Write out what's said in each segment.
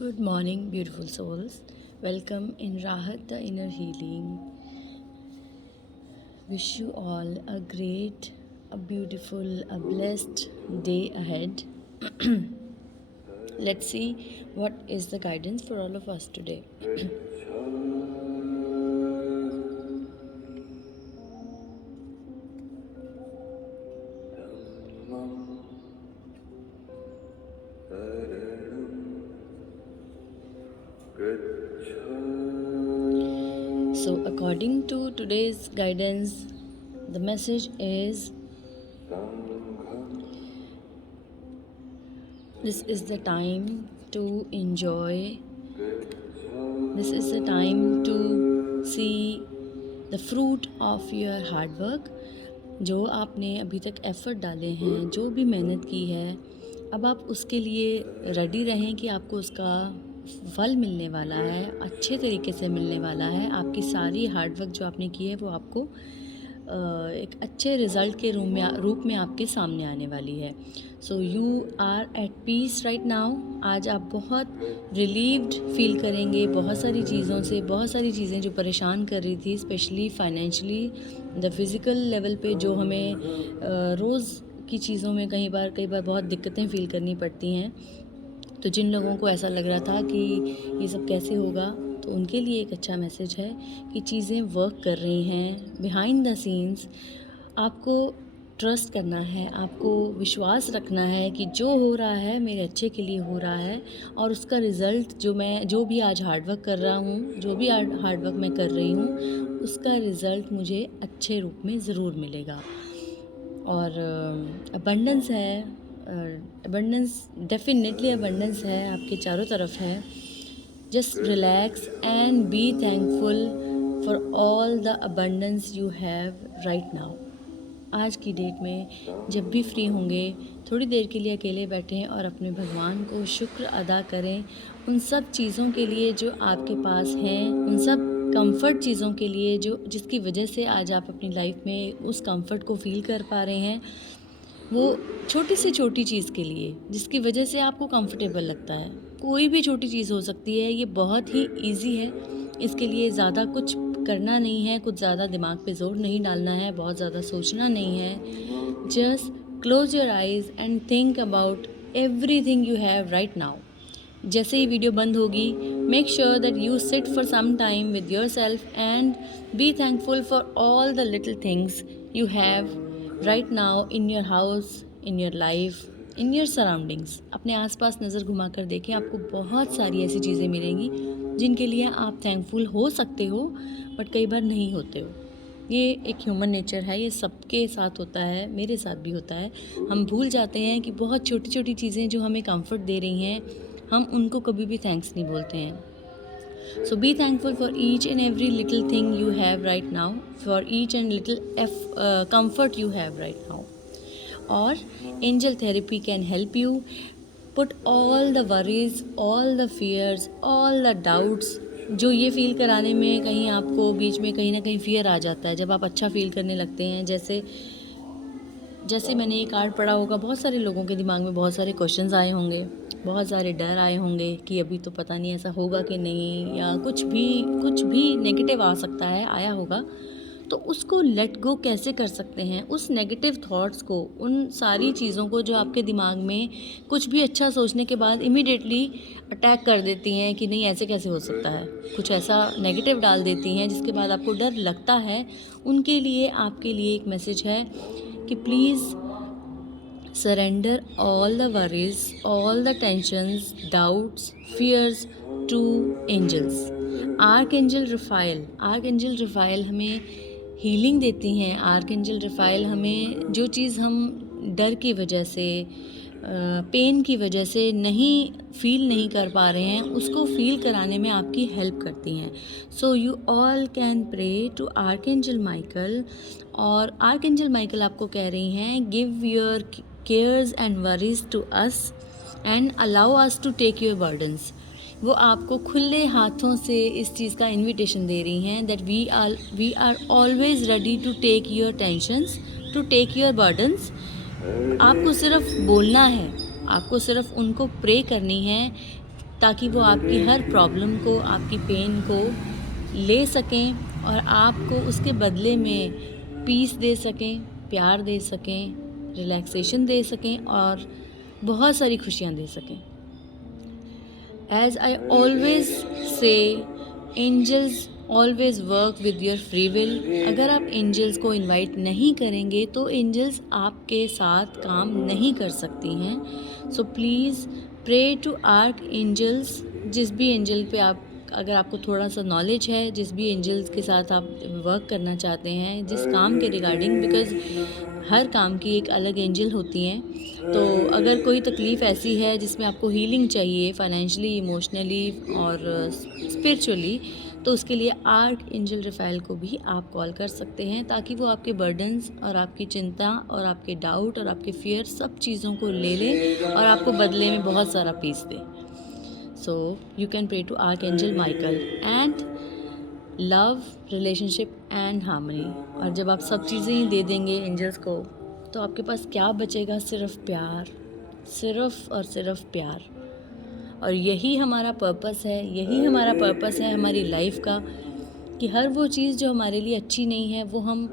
Good morning, beautiful souls. Welcome in Rahat, the inner healing. Wish you all a great, a beautiful, a blessed day ahead. Let's see what is the guidance for all of us today. So, according to today's guidance, the message is this is the time to enjoy. This is the time to see the fruit of your hard work. जो आपने अभी तक effort डाले हैं, जो भी मेहनत की है, अब आप उसके लिए रेडी रहें कि आपको उसका फल मिलने वाला है, अच्छे तरीके से मिलने वाला है। आपकी सारी हार्ड वर्क जो आपने की है वो आपको एक अच्छे रिज़ल्ट के रूप में आपके सामने आने वाली है। So you are at peace right now. आज आप बहुत रिलीव्ड फील करेंगे बहुत सारी चीज़ों से, बहुत सारी चीज़ें जो परेशान कर रही थी, specially financially, the physical level पे जो हमें रोज़ की चीज़ों में कई बार बहुत दिक्कतें फ़ील करनी पड़ती हैं। तो जिन लोगों को ऐसा लग रहा था कि ये सब कैसे होगा, तो उनके लिए एक अच्छा मैसेज है कि चीज़ें वर्क कर रही हैं बिहाइंड द सीन्स। आपको ट्रस्ट करना है, आपको विश्वास रखना है कि जो हो रहा है मेरे अच्छे के लिए हो रहा है, और उसका रिज़ल्ट जो भी आज हार्ड वर्क कर रहा हूँ, जो भी हार्ड वर्क मैं कर रही हूँ, उसका रिज़ल्ट मुझे अच्छे रूप में ज़रूर मिलेगा। और अबंडेंस है, अबंडेंस डेफिनेटली अबंडेंस है, आपके चारों तरफ है। Just relax and be thankful for all the abundance you have right now. आज की डेट में जब भी फ्री होंगे, थोड़ी देर के लिए अकेले बैठें और अपने भगवान को शुक्र अदा करें उन सब चीज़ों के लिए जो आपके पास हैं, उन सब कंफर्ट चीज़ों के लिए जिसकी वजह से आज आप अपनी लाइफ में उस कंफर्ट को फील कर पा रहे हैं। वो छोटी से छोटी चीज़ के लिए जिसकी वजह से आपको कंफर्टेबल लगता है, कोई भी छोटी चीज़ हो सकती है। ये बहुत ही इजी है, इसके लिए ज़्यादा कुछ करना नहीं है, कुछ ज़्यादा दिमाग पे जोर नहीं डालना है, बहुत ज़्यादा सोचना नहीं है। Just close your eyes and think about everything you have right now. जैसे ही वीडियो बंद होगी, make sure that you sit for some time with yourself and be thankful for all the little things you have right now in your house, in your life, in your surroundings. अपने आसपास नज़र घुमा कर देखें, आपको बहुत सारी ऐसी चीज़ें मिलेंगी जिनके लिए आप थैंकफुल हो सकते हो, बट कई बार नहीं होते हो। ये एक ह्यूमन नेचर है, ये सबके साथ होता है, मेरे साथ भी होता है। हम भूल जाते हैं कि बहुत छोटी छोटी चीज़ें जो हमें कंफर्ट दे रही हैं, हम उनको कभी भी थैंक्स नहीं बोलते हैं। So be thankful for each and every little thing you have right now, for each and little comfort you have right now. Or angel therapy can help you put all the worries, all the fears, all the doubts जो ये feel कराने में कहीं आपको बीच में कहीं ना कहीं फियर आ जाता है, जब आप अच्छा फील करने लगते हैं। जैसे मैंने ये कार्ड पढ़ा होगा, बहुत सारे लोगों के दिमाग में बहुत सारे क्वेश्चंस आए होंगे, बहुत सारे डर आए होंगे कि अभी तो पता नहीं ऐसा होगा कि नहीं, या कुछ भी नेगेटिव आ सकता है, आया होगा। तो उसको लेट गो कैसे कर सकते हैं, उस नेगेटिव थॉट्स को, उन सारी चीज़ों को जो आपके दिमाग में कुछ भी अच्छा सोचने के बाद इमीडिएटली अटैक कर देती हैं कि नहीं ऐसे कैसे हो सकता है, कुछ ऐसा नेगेटिव डाल देती हैं जिसके बाद आपको डर लगता है। उनके लिए आपके लिए एक मैसेज है कि please surrender all the worries, all the tensions, doubts, fears to angels. Archangel Raphael हमें हीलिंग देती हैं। आर्कएंजल रफ़ाइल हमें जो चीज़ हम डर की वजह से, पेन की वजह से फील नहीं कर पा रहे हैं, उसको फील कराने में आपकी हेल्प करती हैं। So you all can pray to archangel Michael, और आर्कएंजल माइकल आपको कह रही हैं give your cares and worries to us and allow us to take your burdens. वो आपको खुले हाथों से इस चीज़ का इन्विटेशन दे रही हैं that we are always ready to take your tensions, to take your burdens. आपको सिर्फ बोलना है, आपको सिर्फ उनको प्रे करनी है ताकि वो आपकी हर प्रॉब्लम को, आपकी पेन को ले सकें और आपको उसके बदले में पीस दे सकें, प्यार दे सकें, रिलैक्सेशन दे सकें और बहुत सारी खुशियाँ दे सकें। As I always say, angels always work with your free will. अगर आप एंजल्स को इनवाइट नहीं करेंगे तो एंजल्स आपके साथ काम नहीं कर सकती हैं। So please pray to archangels. जिस भी एंजल पे आप, अगर आपको थोड़ा सा नॉलेज है, जिस भी एंजल्स के साथ आप वर्क करना चाहते हैं, जिस काम के रिगार्डिंग, बिकॉज़ हर काम की एक अलग एंजल होती हैं, तो अगर कोई तकलीफ़ ऐसी है जिसमें आपको हीलिंग चाहिए फाइनेंशियली, इमोशनली और स्पिरिचुअली, तो उसके लिए आर्क एंजल रफ़ाएल को भी आप कॉल कर सकते हैं, ताकि वो आपके बर्डन्स और आपकी चिंता और आपके डाउट और आपके फ़ियर सब चीज़ों को ले लें और आपको बदले में बहुत सारा पीस दें। So you can pray to archangel Michael and love, relationship and harmony. और जब आप सब चीज़ें ही दे देंगे एंजल्स को, तो आपके पास क्या बचेगा? सिर्फ प्यार, सिर्फ और सिर्फ प्यार। और यही हमारा पर्पस है, यही हमारा पर्पस है हमारी लाइफ का, कि हर वो चीज़ जो हमारे लिए अच्छी नहीं है वो हम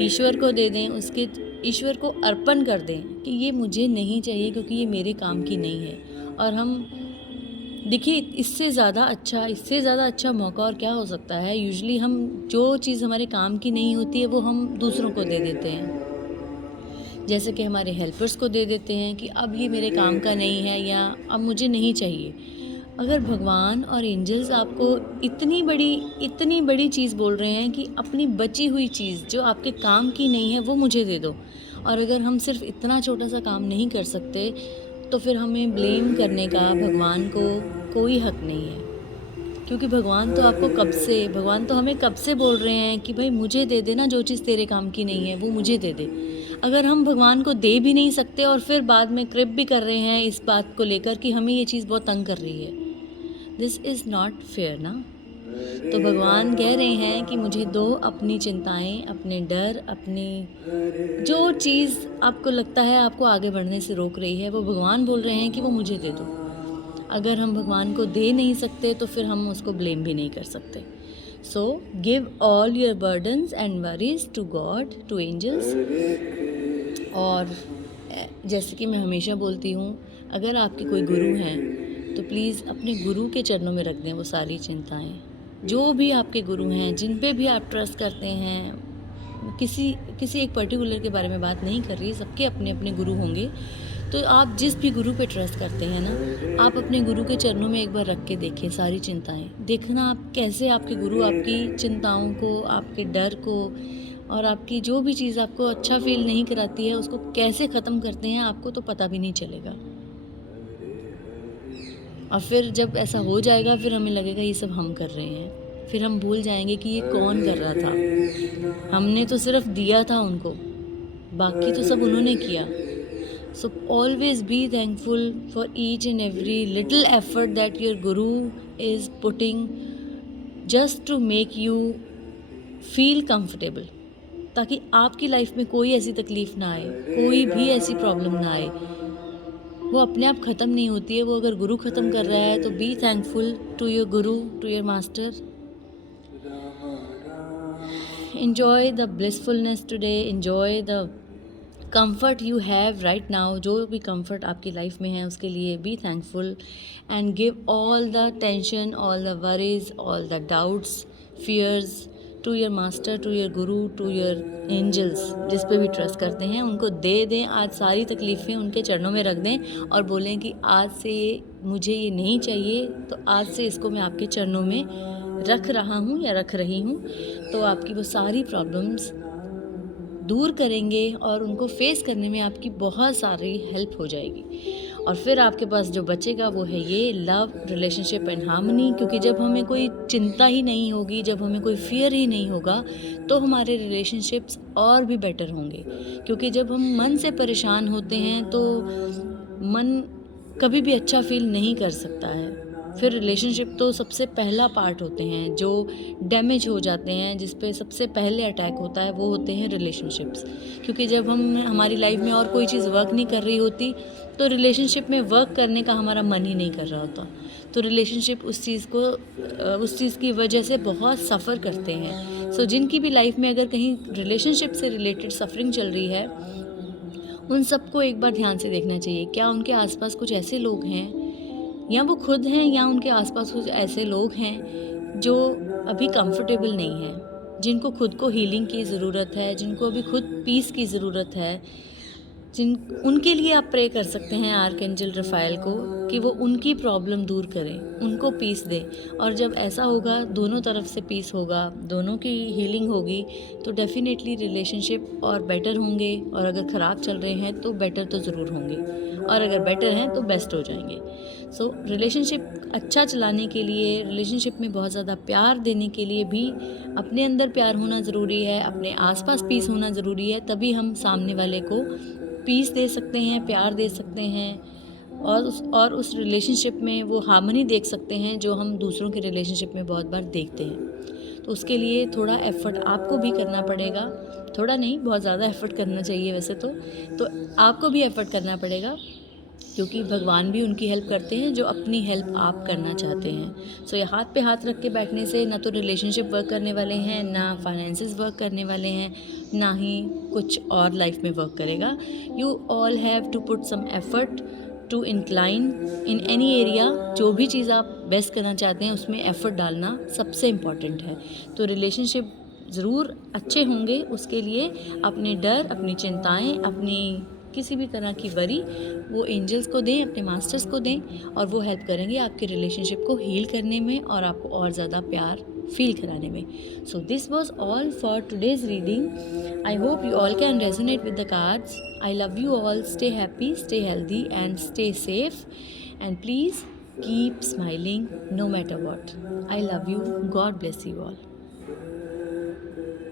ईश्वर को दे दें, उसके ईश्वर को अर्पण कर दें कि ये मुझे नहीं चाहिए क्योंकि ये मेरे काम की नहीं है। और हम देखिए, इससे ज़्यादा अच्छा मौका और क्या हो सकता है। यूजुअली हम जो चीज़ हमारे काम की नहीं होती है वो हम दूसरों को दे देते हैं, जैसे कि हमारे हेल्पर्स को दे देते हैं कि अब ये मेरे काम का नहीं है या अब मुझे नहीं चाहिए। अगर भगवान और एंजल्स आपको इतनी बड़ी चीज़ बोल रहे हैं कि अपनी बची हुई चीज़ जो आपके काम की नहीं है वो मुझे दे दो, और अगर हम सिर्फ इतना छोटा सा काम नहीं कर सकते, तो फिर हमें ब्लेम करने का भगवान को कोई हक नहीं है। क्योंकि भगवान तो हमें कब से बोल रहे हैं कि भाई मुझे दे देना, जो चीज़ तेरे काम की नहीं है वो मुझे दे दे। अगर हम भगवान को दे भी नहीं सकते और फिर बाद में क्रिप भी कर रहे हैं इस बात को लेकर कि हमें ये चीज़ बहुत तंग कर रही है, दिस इज़ नॉट फेयर ना। तो भगवान कह रहे हैं कि मुझे दो अपनी चिंताएं, अपने डर, अपनी जो चीज़ आपको लगता है आपको आगे बढ़ने से रोक रही है, वो भगवान बोल रहे हैं कि वो मुझे दे दो। अगर हम भगवान को दे नहीं सकते तो फिर हम उसको ब्लेम भी नहीं कर सकते। So give all your burdens and worries to God, to angels. और जैसे कि मैं हमेशा बोलती हूँ, अगर आपके कोई गुरु हैं तो प्लीज़ अपने गुरु के चरणों में रख दें वो सारी चिंताएं। जो भी आपके गुरु हैं, जिन पे भी आप ट्रस्ट करते हैं, किसी एक पर्टिकुलर के बारे में बात नहीं कर रही, सबके अपने अपने गुरु होंगे। तो आप जिस भी गुरु पे ट्रस्ट करते हैं ना, आप अपने गुरु के चरणों में एक बार रख के देखें सारी चिंताएं। देखना आप कैसे आपके गुरु आपकी चिंताओं को, आपके डर को और आपकी जो भी चीज़ आपको अच्छा फील नहीं कराती है उसको कैसे ख़त्म करते हैं, आपको तो पता भी नहीं चलेगा। और फिर जब ऐसा हो जाएगा, फिर हमें लगेगा ये सब हम कर रहे हैं। फिर हम भूल जाएंगे कि ये कौन कर रहा था। हमने तो सिर्फ दिया था उनको, बाकी तो सब उन्होंने किया। So always be thankful for each and every little effort that your guru is putting just to make you feel comfortable, ताकि आपकी लाइफ में कोई ऐसी तकलीफ़ ना आए, कोई भी ऐसी प्रॉब्लम ना आए। वो अपने आप ख़त्म नहीं होती है। वो अगर गुरु ख़त्म कर रहा है तो be thankful to your guru, to your master. enjoy the blissfulness today, enjoy the comfort you have right now। जो भी comfort आपकी लाइफ में है उसके लिए be thankful and give all the tension, all the worries, all the doubts, fears to your master, to your guru, to your angels। जिस पे भी ट्रस्ट करते हैं उनको दे दें आज सारी तकलीफ़ें, उनके चरणों में रख दें और बोलें कि आज से मुझे ये नहीं चाहिए, तो आज से इसको मैं आपके चरणों में रख रहा हूँ या रख रही हूँ। तो आपकी वो सारी प्रॉब्लम्स दूर करेंगे और उनको फेस करने में आपकी बहुत सारी हेल्प हो जाएगी। और फिर आपके पास जो बचेगा वो है ये लव, रिलेशनशिप एंड हार्मनी। क्योंकि जब हमें कोई चिंता ही नहीं होगी, जब हमें कोई फियर ही नहीं होगा, तो हमारे रिलेशनशिप्स और भी बेटर होंगे। क्योंकि जब हम मन से परेशान होते हैं तो मन कभी भी अच्छा फील नहीं कर सकता है। फिर रिलेशनशिप तो सबसे पहला पार्ट होते हैं जो डैमेज हो जाते हैं, जिस पे सबसे पहले अटैक होता है वो होते हैं रिलेशनशिप्स। क्योंकि जब हम हमारी लाइफ में और कोई चीज़ वर्क नहीं कर रही होती तो रिलेशनशिप में वर्क करने का हमारा मन ही नहीं कर रहा होता, तो रिलेशनशिप उस चीज़ की वजह से बहुत सफ़र करते हैं। सो जिनकी भी लाइफ में अगर कहीं रिलेशनशिप से रिलेटेड सफरिंग चल रही है, उन सबको एक बार ध्यान से देखना चाहिए, क्या उनके आसपास कुछ ऐसे लोग हैं या वो खुद हैं या उनके आसपास कुछ ऐसे लोग हैं जो अभी कंफर्टेबल नहीं हैं, जिनको खुद को हीलिंग की ज़रूरत है, जिनको अभी खुद पीस की ज़रूरत है, उनके लिए आप प्रे कर सकते हैं आर्कएंजल रफ़ाएल को कि वो उनकी प्रॉब्लम दूर करें, उनको पीस दें। और जब ऐसा होगा, दोनों तरफ से पीस होगा, दोनों की हीलिंग होगी, तो डेफ़िनेटली रिलेशनशिप और बेटर होंगे। और अगर ख़राब चल रहे हैं तो बेटर तो ज़रूर होंगे, और अगर बेटर हैं तो बेस्ट हो जाएंगे। सो रिलेशनशिप अच्छा चलाने के लिए, रिलेशनशिप में बहुत ज़्यादा प्यार देने के लिए भी अपने अंदर प्यार होना ज़रूरी है, अपने आसपास पीस होना ज़रूरी है, तभी हम सामने वाले को पीस दे सकते हैं, प्यार दे सकते हैं, और उस रिलेशनशिप में वो हार्मनी देख सकते हैं जो हम दूसरों के रिलेशनशिप में बहुत बार देखते हैं। तो उसके लिए थोड़ा एफ़र्ट आपको भी करना पड़ेगा, थोड़ा नहीं, बहुत ज़्यादा एफ़र्ट करना चाहिए वैसे तो आपको भी एफ़र्ट करना पड़ेगा, क्योंकि भगवान भी उनकी हेल्प करते हैं जो अपनी हेल्प आप करना चाहते हैं। सो ये हाथ पे हाथ रख के बैठने से ना तो रिलेशनशिप वर्क करने वाले हैं, ना फाइनेंसेस वर्क करने वाले हैं, ना ही कुछ और लाइफ में वर्क करेगा। You all have to put some effort to incline in any area. जो भी चीज़ आप बेस्ट करना चाहते हैं उसमें एफर्ट डालना सबसे इम्पॉर्टेंट है। तो रिलेशनशिप ज़रूर अच्छे होंगे, उसके लिए अपने डर, अपनी चिंताएं, अपनी किसी भी तरह की वरी वो एंजल्स को दें, अपने मास्टर्स को दें, और वो हेल्प करेंगे आपके रिलेशनशिप को हील करने में और आपको और ज़्यादा प्यार फील कराने में। So this was all for today's reading. I hope you all can resonate with the cards. I love you all. Stay happy, stay healthy, and stay safe. And please keep smiling no matter what. I love you. God bless you all.